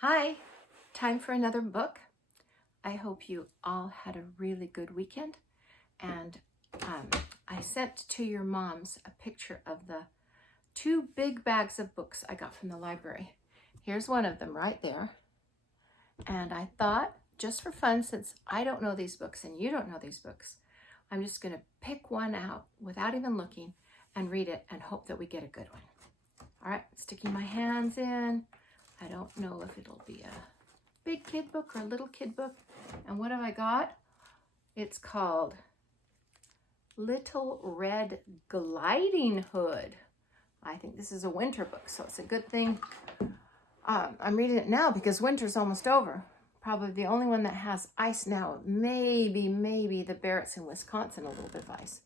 Hi, time for another book. I hope you all had a really good weekend. And I sent to your moms a picture of the 2 big bags of books I got from the library. Here's one of them right there. And I thought, just for fun, since I don't know these books and you don't know these books, I'm just going to pick one out without even looking and read it and hope that we get a good one. All right, sticking my hands in. I don't know if it'll be a big kid book or a little kid book. And what have I got? It's called Little Red Gliding Hood. I think this is a winter book, so it's a good thing. I'm reading it now because winter's almost over. Probably the only one that has ice now. Maybe the Barretts in Wisconsin, a little bit of ice.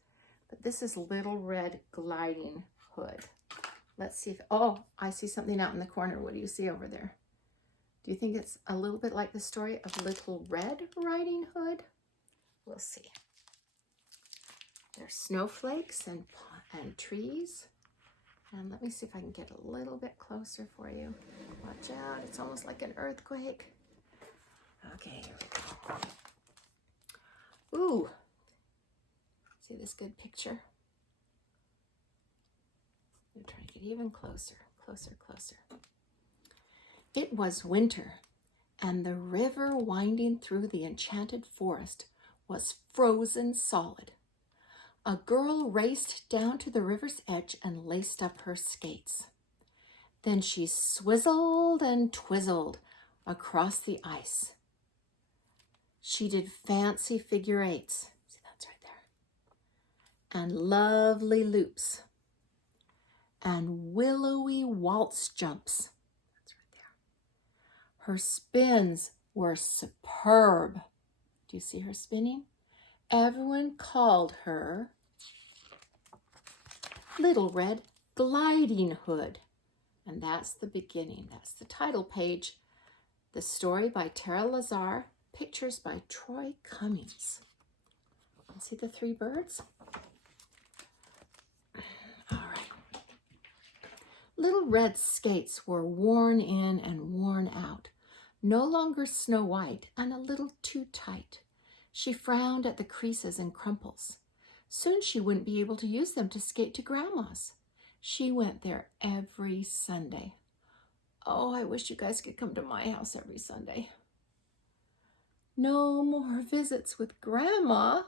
But this is Little Red Gliding Hood. Let's see if, oh, I see something out in the corner. What do you see over there? Do you think it's a little bit like the story of Little Red Riding Hood? We'll see. There's snowflakes and trees. And let me see if I can get a little bit closer for you. Watch out, it's almost like an earthquake. Okay, here we go. Ooh, see this good picture? I'm trying to get even closer, closer. It was winter, and the river winding through the enchanted forest was frozen solid. A girl raced down to the river's edge and laced up her skates. Then she swizzled and twizzled across the ice. She did fancy figure eights. See, that's right there. And lovely loops. And willowy waltz jumps. That's right there. Her spins were superb. Do you see her spinning? Everyone called her Little Red Gliding Hood. And that's the beginning. That's the title page. The story by Tara Lazar, pictures by Troy Cummings. See the 3 birds? All right. Little Red's skates were worn in and worn out, no longer snow white and a little too tight. She frowned at the creases and crumples. Soon she wouldn't be able to use them to skate to Grandma's. She went there every Sunday. Oh, I wish you guys could come to my house every Sunday. No more visits with Grandma.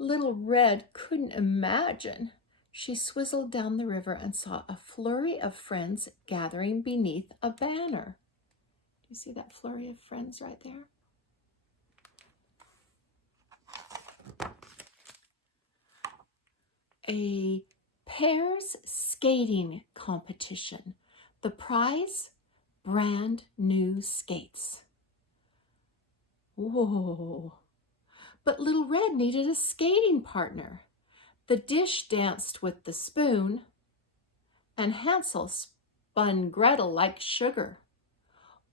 Little Red couldn't imagine. She swizzled down the river and saw a flurry of friends gathering beneath a banner. Do you see that flurry of friends right there? A pairs skating competition. The prize, brand new skates. Whoa. But Little Red needed a skating partner. The dish danced with the spoon, and Hansel spun Gretel like sugar.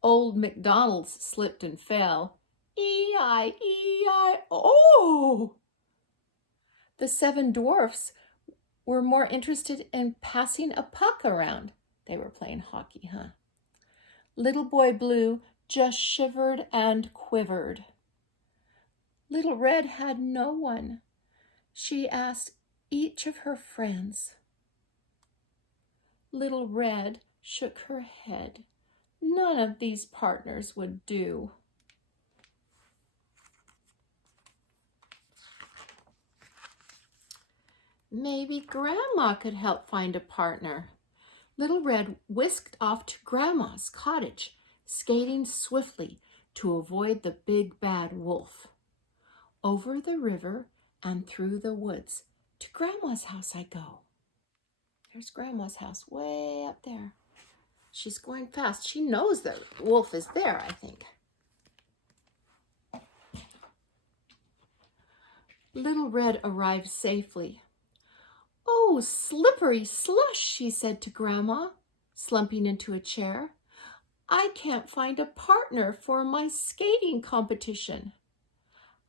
Old MacDonald slipped and fell. E-I-E-I-O! The 7 dwarfs were more interested in passing a puck around. They were playing hockey, huh? Little Boy Blue just shivered and quivered. Little Red had no one. She asked each of her friends. Little Red shook her head. None of these partners would do. Maybe Grandma could help find a partner. Little Red whisked off to Grandma's cottage, skating swiftly to avoid the big bad wolf. Over the river and through the woods, to Grandma's house I go. There's Grandma's house way up there. She's going fast. She knows the wolf is there, I think. Little Red arrived safely. Oh, slippery slush, she said to Grandma, slumping into a chair. I can't find a partner for my skating competition.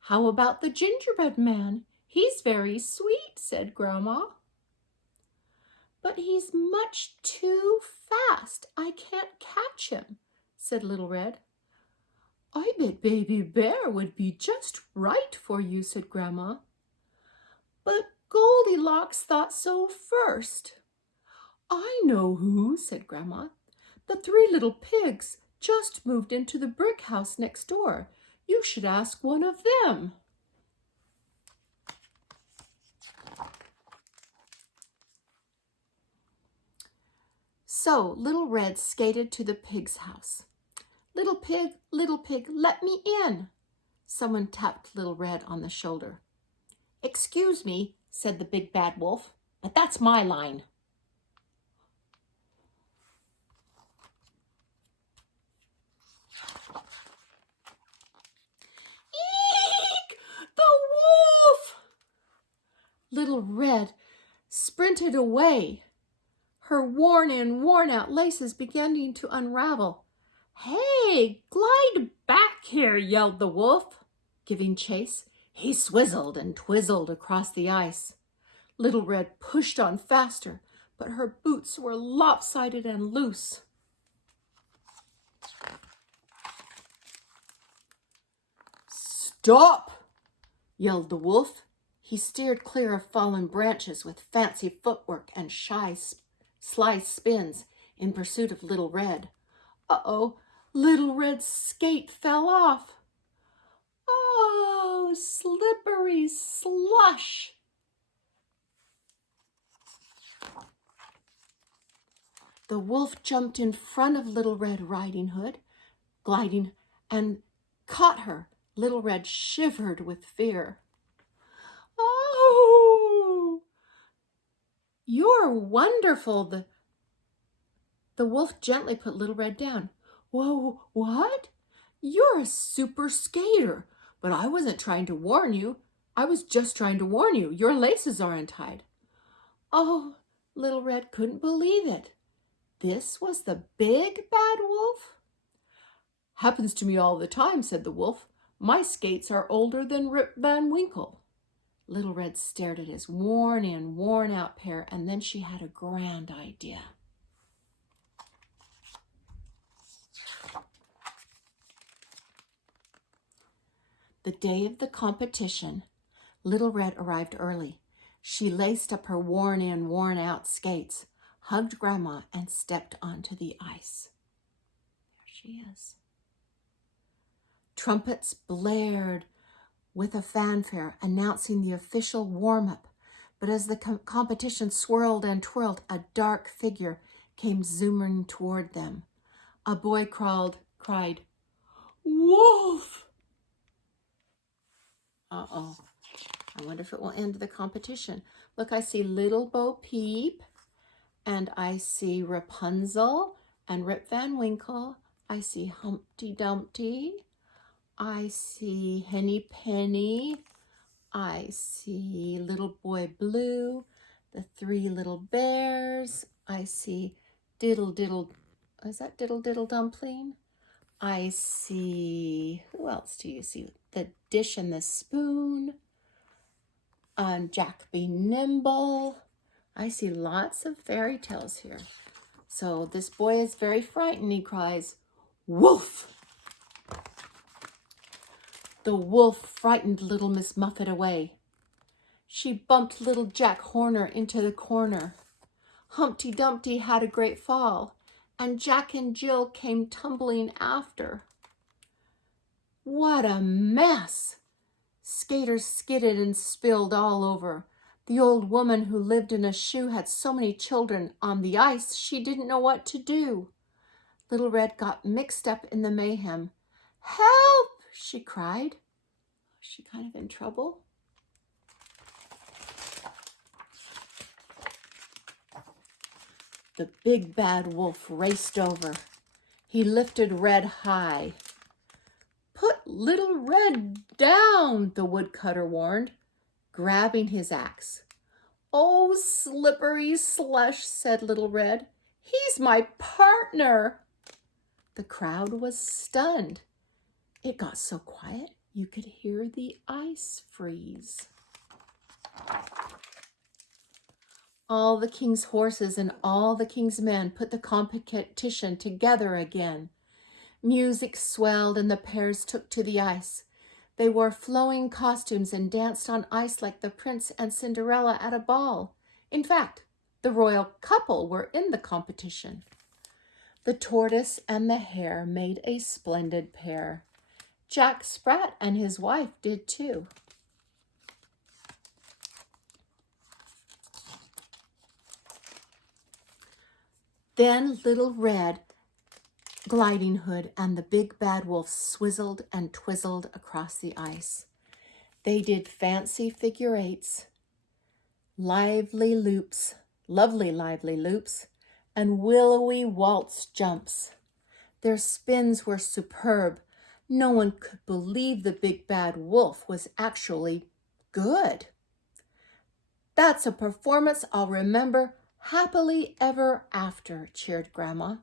How about the gingerbread man? He's very sweet, said Grandma. But he's much too fast. I can't catch him, said Little Red. I bet Baby Bear would be just right for you, said Grandma. But Goldilocks thought so first. I know who, said Grandma. The 3 little pigs just moved into the brick house next door. You should ask one of them. So Little Red skated to the pig's house. Little pig, let me in. Someone tapped Little Red on the shoulder. Excuse me, said the big bad wolf, but that's my line. Eek! The wolf! Little Red sprinted away, her worn-in, worn-out laces beginning to unravel. Hey, glide back here, yelled the wolf, giving chase. He swizzled and twizzled across the ice. Little Red pushed on faster, but her boots were lopsided and loose. Stop, yelled the wolf. He steered clear of fallen branches with fancy footwork and sly spins in pursuit of Little Red. Uh-oh, Little Red's skate fell off. Oh, slippery slush! The wolf jumped in front of Little Red Riding Hood, gliding, and caught her. Little Red shivered with fear. Oh, you're wonderful. The wolf gently put Little Red down. Whoa, what? You're a super skater, but I wasn't trying to warn you. I was just trying to warn you. Your laces are untied. Oh, Little Red couldn't believe it. This was the big bad wolf? Happens to me all the time, said the wolf. My skates are older than Rip Van Winkle. Little Red stared at his worn-in, worn-out pair, and then she had a grand idea. The day of the competition, Little Red arrived early. She laced up her worn-in, worn-out skates, hugged Grandma, and stepped onto the ice. There she is. Trumpets blared with a fanfare announcing the official warm-up, but as the competition swirled and twirled, a dark figure came zooming toward them. A boy cried, "Wolf!" Uh-oh. I wonder if it will end the competition. Look, I see Little Bo Peep, and I see Rapunzel and Rip Van Winkle. I see Humpty Dumpty. I see Henny Penny. I see Little Boy Blue, the 3 little bears. I see Diddle Diddle, is that Diddle Diddle Dumpling? I see, who else do you see? The Dish and the Spoon. Jack Be Nimble. I see lots of fairy tales here. So this boy is very frightened. He cries, "Wolf!" The wolf frightened little Miss Muffet away. She bumped little Jack Horner into the corner. Humpty Dumpty had a great fall, and Jack and Jill came tumbling after. What a mess! Skaters skidded and spilled all over. The old woman who lived in a shoe had so many children on the ice she didn't know what to do. Little Red got mixed up in the mayhem. "Help!" she cried. Was she kind of in trouble? The big bad wolf raced over. He lifted Red high. "Put Little Red down," the woodcutter warned, grabbing his axe. "Oh, slippery slush," said Little Red. "He's my partner." The crowd was stunned. It got so quiet you could hear the ice freeze. All the king's horses and all the king's men put the competition together again. Music swelled and the pairs took to the ice. They wore flowing costumes and danced on ice like the prince and Cinderella at a ball. In fact, the royal couple were in the competition. The tortoise and the hare made a splendid pair. Jack Sprat and his wife did too. Then Little Red Gliding Hood and the big bad wolf swizzled and twizzled across the ice. They did fancy figure eights, lovely lively loops, and willowy waltz jumps. Their spins were superb. No one could believe the big bad wolf was actually good. That's a performance I'll remember happily ever after, cheered Grandma.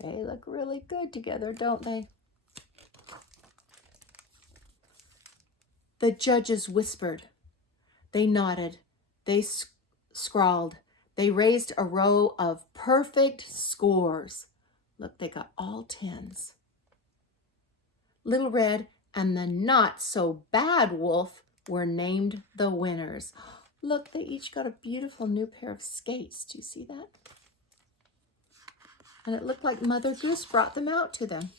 They look really good together, don't they? The judges whispered. They nodded. They scrawled. They raised a row of perfect scores. Look, they got all 10s. Little Red and the not so bad wolf were named the winners. Look, they each got a beautiful new pair of skates. Do you see that? And it looked like Mother Goose brought them out to them.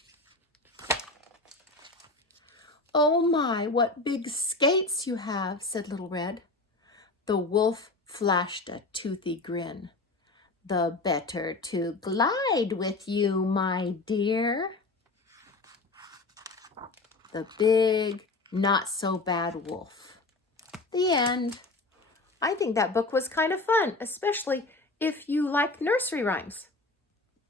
Oh my, what big skates you have, said Little Red. The wolf flashed a toothy grin. The better to glide with you, my dear. The big, not so bad wolf. The end. I think that book was kind of fun, especially if you like nursery rhymes.